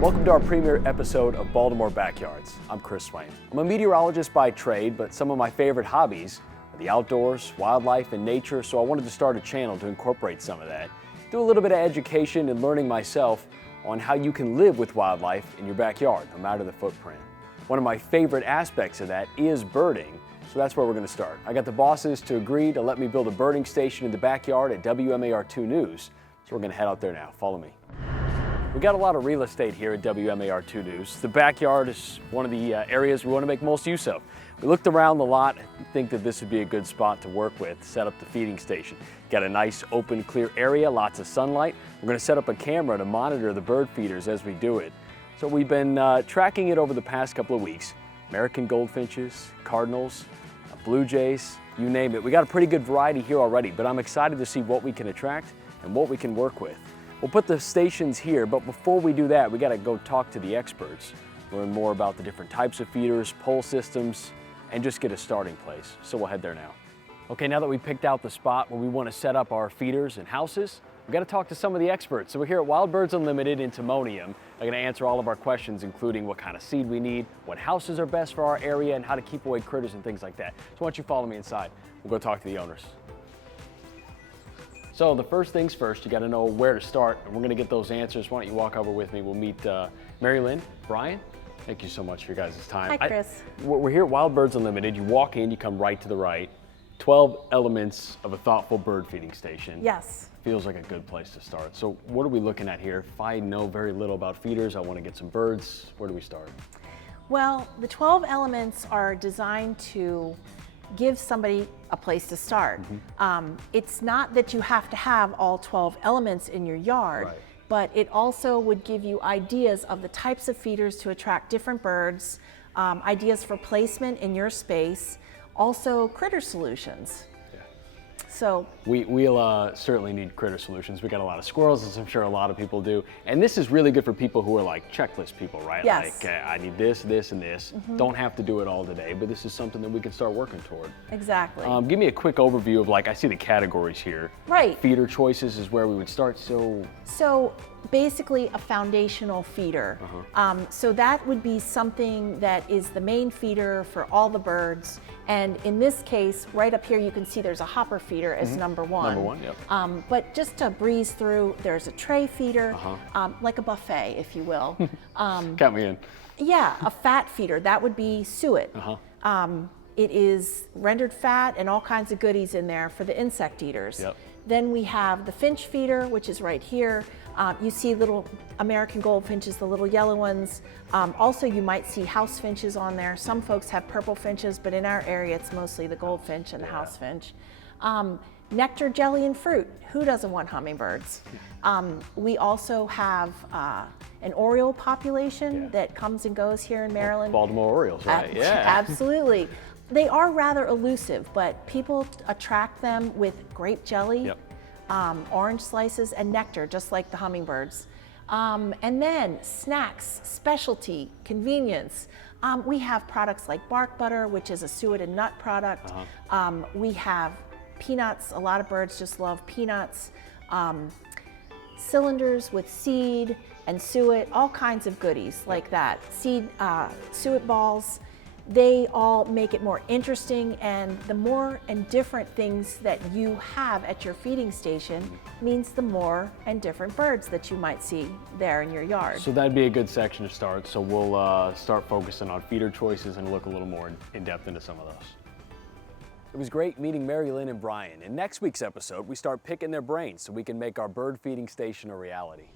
Welcome to our premiere episode of Baltimore Backyards. I'm Chris Swaim. I'm a meteorologist by trade, but some of my favorite hobbies are the outdoors, wildlife, and nature, so I wanted to start a channel to incorporate some of that. Do a little bit of education and learning myself on how you can live with wildlife in your backyard, no matter the footprint. One of my favorite aspects of that is birding, so that's where we're going to start. I got the bosses to agree to let me build a birding station in the backyard at WMAR-2 News, so we're going to head out there now. Follow me. We got a lot of real estate here at WMAR-2 News. The backyard is one of the areas we want to make most use of. We looked around the lot and think that this would be a good spot to work with, set up the feeding station. Got a nice open clear area, lots of sunlight. We're going to set up a camera to monitor the bird feeders as we do it. So we've been tracking it over the past couple of weeks. American goldfinches, cardinals, blue jays, you name it. We got a pretty good variety here already, but I'm excited to see what we can attract and what we can work with. We'll put the stations here, but before we do that, we got to go talk to the experts, learn more about the different types of feeders, pole systems, and just get a starting place. So we'll head there now. Okay, now that we picked out the spot where we want to set up our feeders and houses, we got to talk to some of the experts. So we're here at Wild Birds Unlimited in Timonium. They're going to answer all of our questions, including what kind of seed we need, what houses are best for our area, and how to keep away critters and things like that. So why don't you follow me inside? We'll go talk to the owners. So the first things first, you got to know where to start, and we're going to get those answers. Why don't you walk over with me? We'll meet Mary Lynn, Brian. Thank you so much for your guys' time. Hi, Chris. We're here at Wild Birds Unlimited. You walk in, you come right to the right. 12 elements of a thoughtful bird feeding station. Yes. Feels like a good place to start. So what are we looking at here? If I know very little about feeders, I want to get some birds, where do we start? Well, the 12 elements are designed to give somebody a place to start. It's not that you have to have all 12 elements in your yard, Right. but it also would give you ideas of the types of feeders to attract different birds, ideas for placement in your space, also critter solutions. So We'll certainly need critter solutions. We got a lot of squirrels, as I'm sure a lot of people do. And this is really good for people who are like checklist people, right? Yes. Like, I need this, this, and this. Don't have to do it all today, but this is something that we can start working toward. exactly. Give me a quick overview of, like, I see the categories here. Right. Feeder choices is where we would start. So basically a foundational feeder. So that would be something that is the main feeder for all the birds. And in this case, right up here, you can see there's a hopper feeder as number one. Number one, yep. But just to breeze through, there's a tray feeder, like a buffet, if you will. Count me in. Yeah, a fat feeder, that would be suet. It is rendered fat and all kinds of goodies in there for the insect eaters. Yep. Then we have the finch feeder, which is right here. You see little American goldfinches, the little yellow ones. Also, you might see house finches on there. Some folks have purple finches, but in our area, it's mostly the goldfinch and the house finch. Nectar, jelly, and fruit. Who doesn't want hummingbirds? We also have an oriole population that comes and goes here in Maryland. Baltimore Orioles, right? Yeah. Absolutely. They are rather elusive, but people attract them with grape jelly, orange slices, and nectar, just like the hummingbirds. And then snacks, specialty, convenience. We have products like bark butter, which is a suet and nut product. We have peanuts. A lot of birds just love peanuts. Cylinders with seed and suet, all kinds of goodies like that. Seed, suet balls. They all make it more interesting, and the more and different things that you have at your feeding station means the more and different birds that you might see there in your yard. So that'd be a good section to start. So we'll start focusing on feeder choices and look a little more in depth into some of those. It was great meeting Mary Lynn and Brian. In next week's episode, we start picking their brains so we can make our bird feeding station a reality.